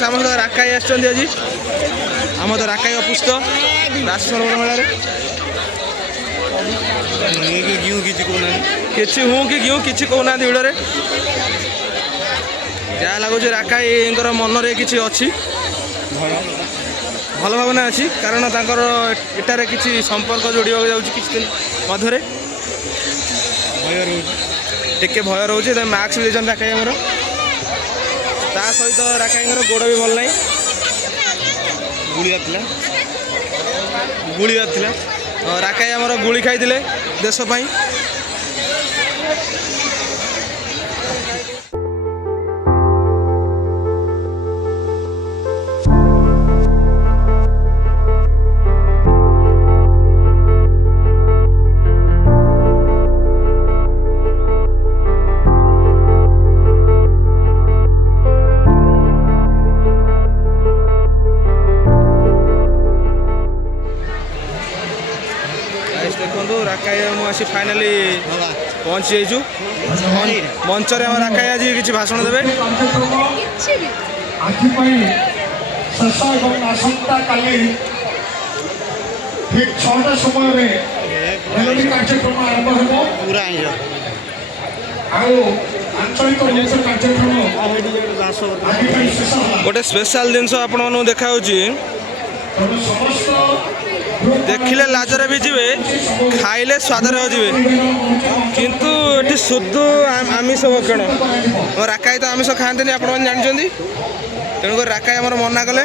Guys आम सहित राकाई आछन आज आम तो राकाई अपुष्ट राशि सरबण मेलार किसी हूँ कि घिऊ कि कहना भिड़े जहाँ लगुच राकाई मनरे कि अच्छी भल भावना अच्छी कारण एटारे किसी संपर्क जोड़ा जाऊँगी किसी दिन मध्य टिके भय रोचे मास्क भी देते राकाई आमर ता सहित राकाई गोड़ भी भल ना गुड़ी राकाई आमर गुड़ी खाई देशपाई देखो राकाई मुझे फाइनाली पहुँची जाइछु मंच रे राकाई आज किसी भाषण देवे गोटे स्पेशल जिनस आपण देखा देखिले लाजरे भी जीवे खाइले स्वादरे जीवे किंतु ये शुद्ध आमिष भक्षण राकाई तो आमिष खाते आप जानते तेणुक राकाई आम मना कले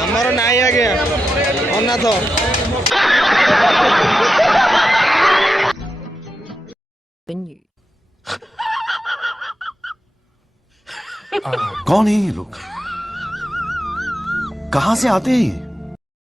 आमर नाई आगे अनाथ कौन है ये लोग? कहाँ से आते हैं ये?